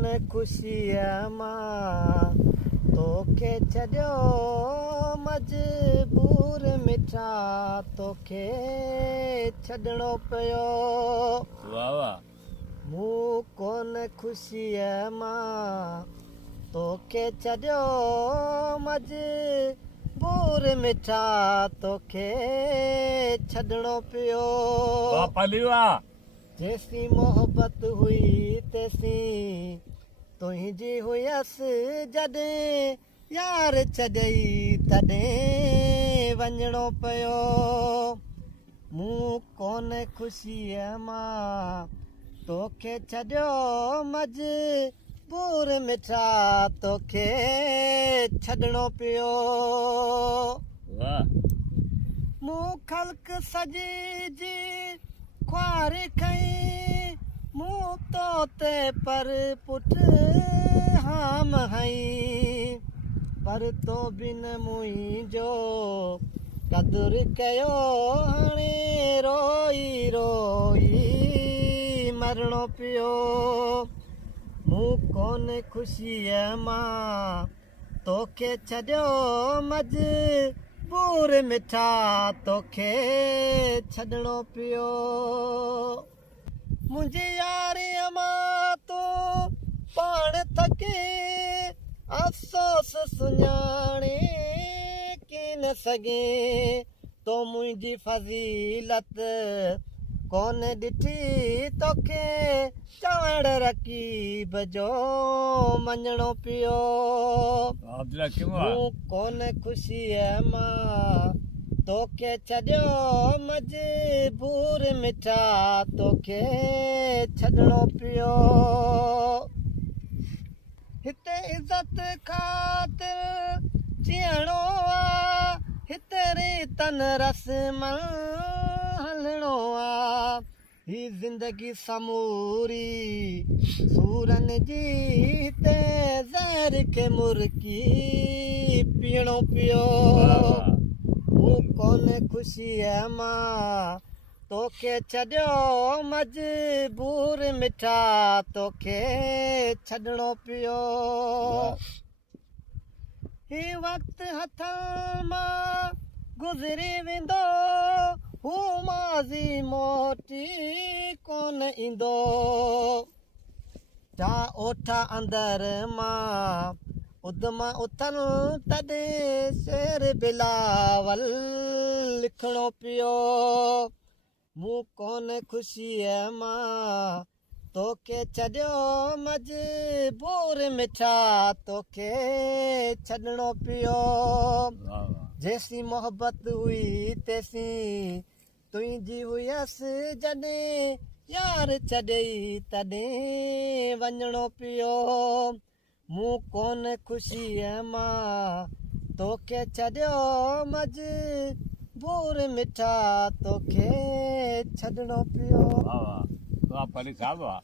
कोन ख़ुशीअ मां तोखे छॾियो मजबूर मिठा तोखे छॾणो पियो वाह वाह मूं कोन ख़ुशीअ मां तोखे छॾियो मजबूर मिठा तोखे छॾणो पियो वाह पाली वाह जेसी मोहबत हुई तेसीं तुंहिंजी हुयसि जॾहिं यार छॾई तॾहिं वञणो पियो मूं कोन ख़ुशीअ मां तोखे छॾियो मजबूर मिठा तोखे छॾणो पियो वाह मूं ख़ल्क़ सॼी जी ख्वार खई मूं तो ते पर पुठ हाम हई पर तो बिन मुंहिंजो क़दुरु कयो हाणे रोई रोई मरणो पियो मूं कोन ख़ुशीअ मां तोखे छॾियो मजबूर मिठा तोखे छॾणो पियो मुंहिंजी यारीअ मां तूं पाण थके अफ़सोस सुञाणे की न सघे तो मुंहिंजी फज़ीलत कोन ॾिठी तोखे चवण रकीब जो मञणो पियो अब्दुल्ला क्यों मूं कोन ख़ुशीअ मां तोखे छॾियो मजबूर मिठा तोखे छॾणो पियो हिते इज़त ख़ातिर जीअणो आहे हिते रीतन रस्म हलणो आहे ही ज़िंदगी समूरी सूरनि जी हिते ज़हर खे मुर्की पीअणो पियो मूं कोन ख़ुशीअ मां तोखे छॾियो मजबूर मिठा तोखे छॾणो पियो ही वक़्तु हथनि मां गुज़री वेंदो हू माज़ी मोटी कोन ईंदो टा ओठा अंदरि मां उदमा उथनि तॾहिं शेर बिलावल लिखणो पियो मूं कोन ख़ुशीअ मां तोखे छॾियो मजबूर मिठा तोखे छॾणो पियो जेसी मोहबत हुई तेसीं तुंहिंजी हुयसि जॾहिं यार छॾई तॾहिं वञणो पियो मूं कोन ख़ुशीअ मां तोखे छॾियो मजबूर मिठा तोखे छॾणो पियो वाह वाह वाह पाली साहब वाह